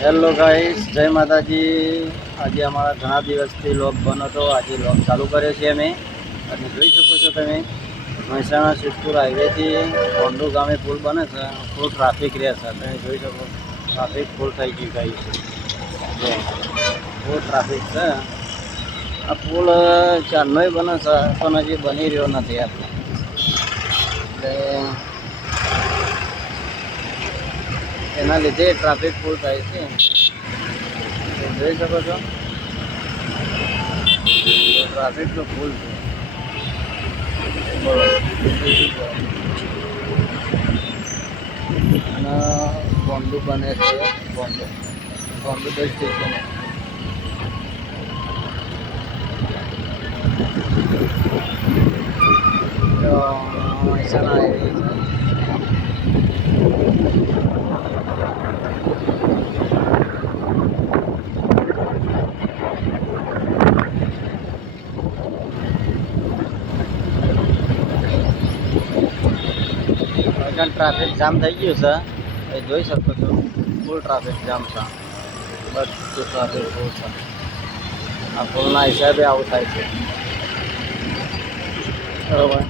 Hello guys, જય માતાજી। આજે અમારા ઘણા દિવસથી લોક બંધ હતો, આજે લોક ચાલુ કર્યો છે અમે। અને જોઈ શકો છો તમે મહેસાણા સિદ્ધપુર હાઈવેથી ગોંડુ ગામે પુલ બને છે, ફૂલ ટ્રાફિક રહે છે। તમે જોઈ શકો ટ્રાફિક ફૂલ થઈ ગયું ગાઈસ, ફૂલ ટ્રાફિક છે। આ પુલ ચારનોય બને છે પણ હજી બની રહ્યો નથી આપણે, એટલે એના લીધે ટ્રાફિક ફૂલ થાય છે। જોઈ શકો છો ટ્રાફિક તો ફૂલ છે। બોલો અને ગોંડુ બને છે, ગોંડુ બસ સ્ટેશન મહેસાણા હાઈવે છે। ટ્રાફિક જામ થઈ ગયું છે, એ જોઈ શકો છો ફૂલ ટ્રાફિક જામ છે, બધું ટ્રાફિક ફૂલ છે। આ પુલના હિસાબે આવું થાય છે, બરોબર।